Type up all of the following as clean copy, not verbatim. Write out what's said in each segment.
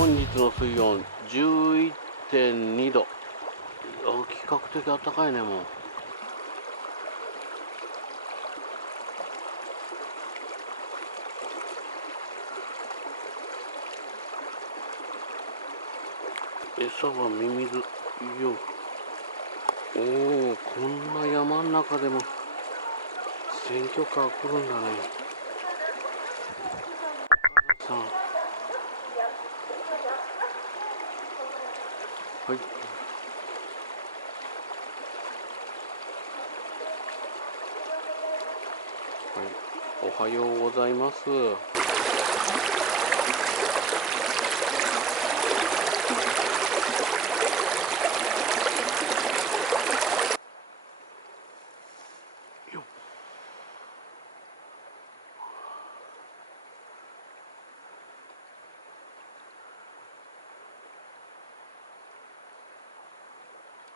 本日の水温 11.2 度。比較的暖かいね。もう餌はミミズよ。おお、こんな山の中でも選挙カー来るんだね。さん、はい、おはようございます。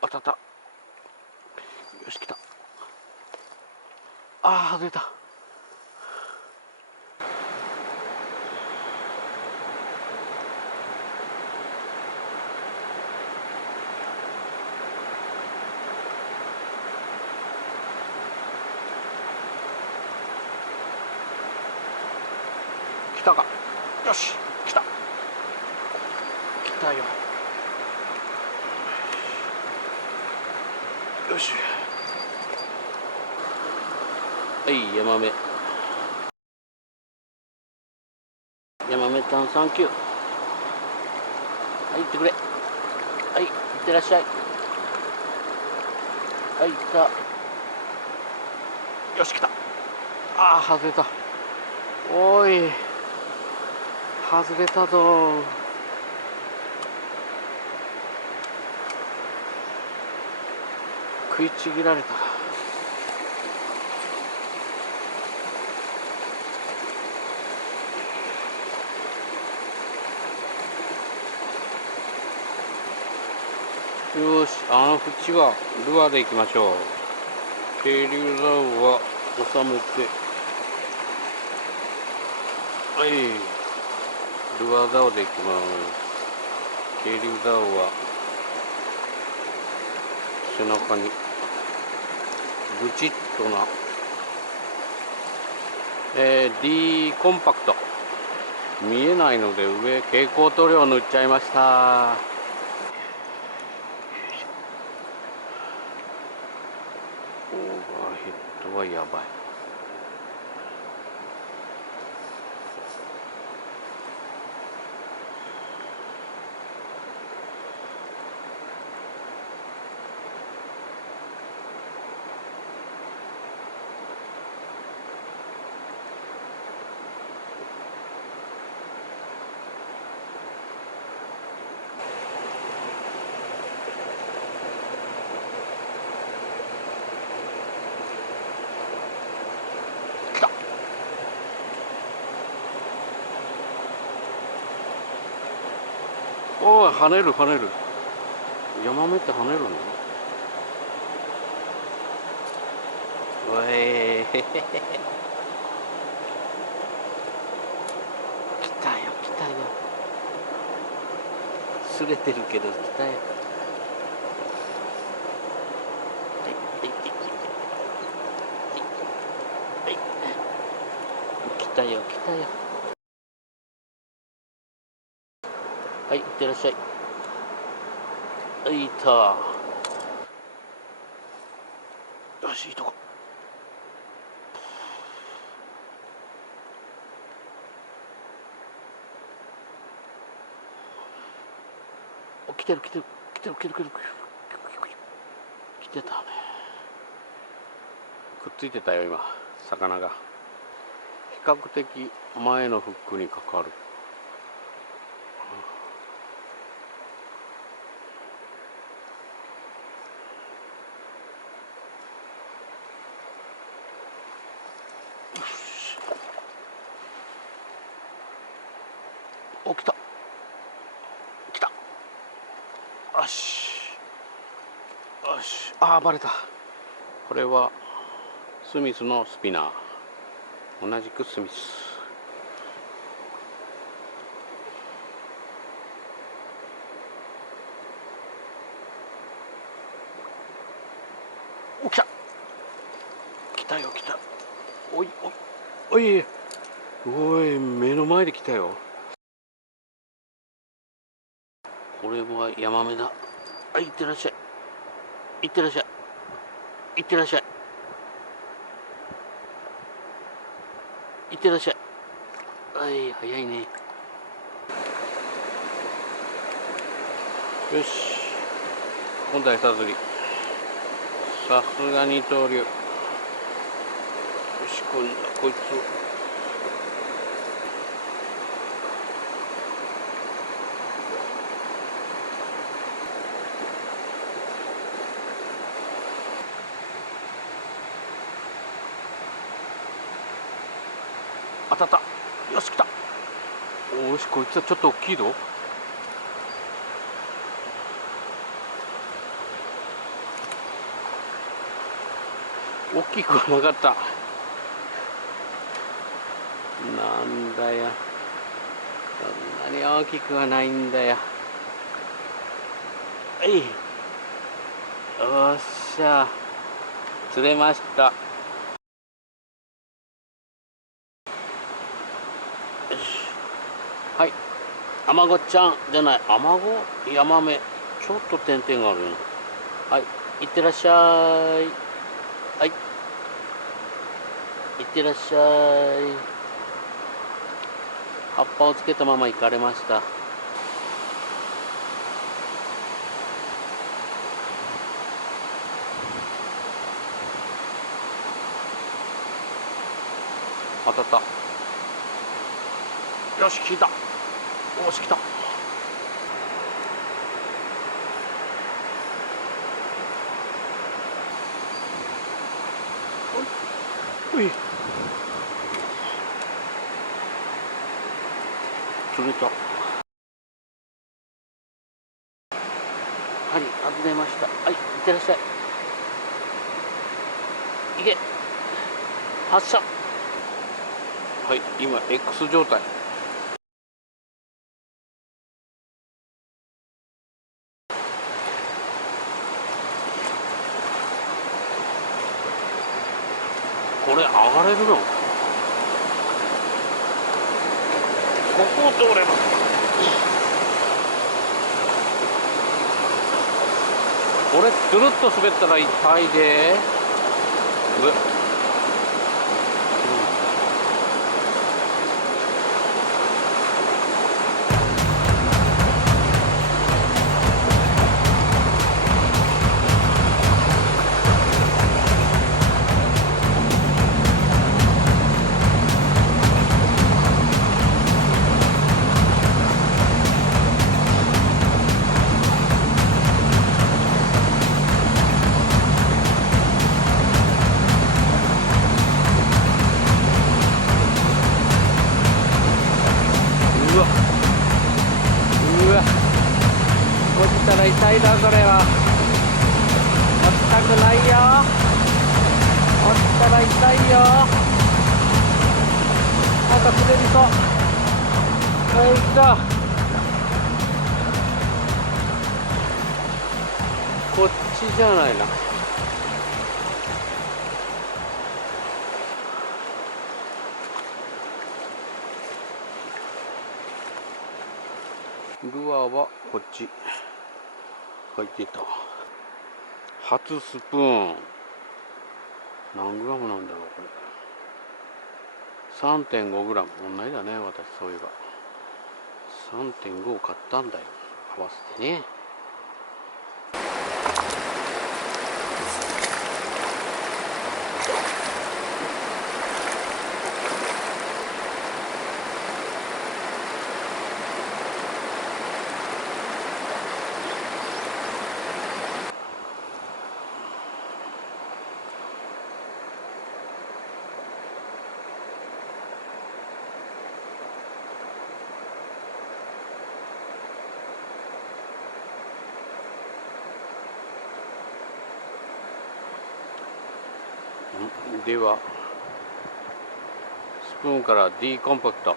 当たった。よし、来た。ああ、外れた。来たか。よし、来た。来たよ。よし。はい、ヤマメ。ヤマメちゃん、サンキュー。はい、行ってくれ。はい、行ってらっしゃい。はい、来た。よし、来た。ああ、外れた。おい、外れたぞ。食いちぎられた。よし、あの縁はルアーで行きましょう。渓流竿は収めて、はい、ルアー竿で行きます。渓流竿は背中にぐちっとな、D コンパクト。見えないので上蛍光塗料塗っちゃいました。オーバーヘッドはやばい。来た。おい、跳ねる跳ねる。ヤマメって跳ねるの？おいへへへ。来たよ来たよ。すれてるけど来たよ。はい、来たよ来たよ。はい、いってらっしゃい。はい、いた。よし、いいとこ。お、来てる来てる来てる来てる来てる来てたね。くっついてたよ今、魚が。比較的前のフックにかかる。お、来た来た。よしよし。ああ、バレた。これはスミスのスピナー。同じくスミス。たよ来た。おいおいおいおい、目の前で来たよ。これはヤマメだ。はい、いってらっしゃい。いってらっしゃい。いってらっしゃい。いってらっしゃい。はい、早いね。よし、今度は餌釣り。さすが二刀流。よし、今度はこいつを。当たった。よし、来た。よし、こいつはちょっと大きいぞ。大きくはなかった。なんだよ、そんなに大きくはないんだよ。はい、よっしゃ、釣れました。よし、はい、アマゴちゃんじゃない、アマゴ、ヤマメ、ちょっと点々があるね。はい、いってらっしゃい。はい、いってらっしゃい。葉っぱをつけたまま行かれました。当たった。よし、引いた。おし、来た。おい、釣れた。針外れました。はい、いってらっしゃい。いけ、発射。はい、今 X 状態。これ上がれるの？ここを通れば。これつるっと滑ったら痛いで。うわうわ、落ちたら痛いだ。これは落ちたくないよ。落ちたら痛いよ。なんか滑りそう。よいしょ。こっちじゃないな。ルアーはこっち入ってた。初スプーン何グラムなんだろうこれ。3.5 グラム。同じだね、私。そういえば 3.5 を買ったんだよ、合わせてね。ではスプーンから D コンパクト。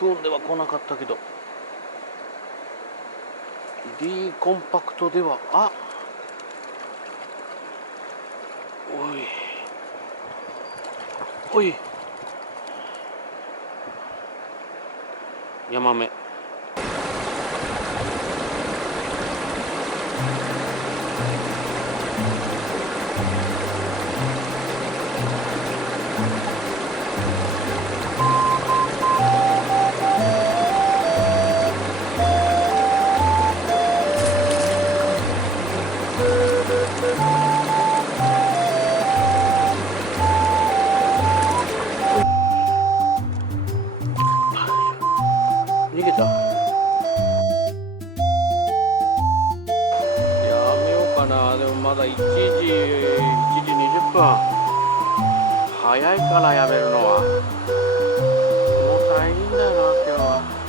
プーンでは来なかったけど D コンパクトではおいヤマメ逃げた。やめようかな。でもまだ1時20分。早いからやめるのは。もう大変だよな今日は。